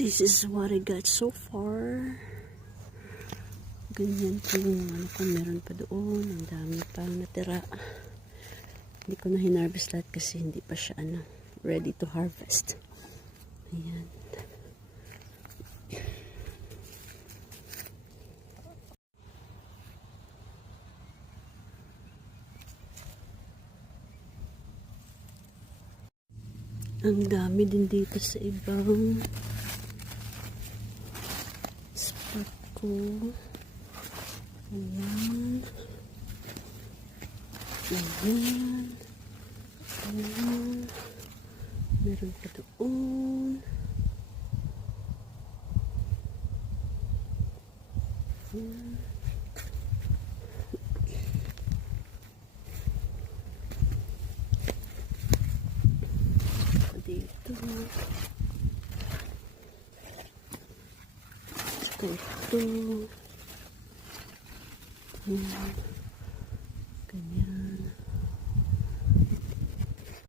This is what I got so far. Ganyan po yung ano ko, meron pa doon. Ang dami pang natira. Hindi ko na hinarvest lahat kasi hindi pa siya ready to harvest. Ayan. Ang dami din dito sa ibang spot ko. Ayan. Ayan. Ayan. Meron pa doon. Ayan. Dito. Saka ito. Ayan.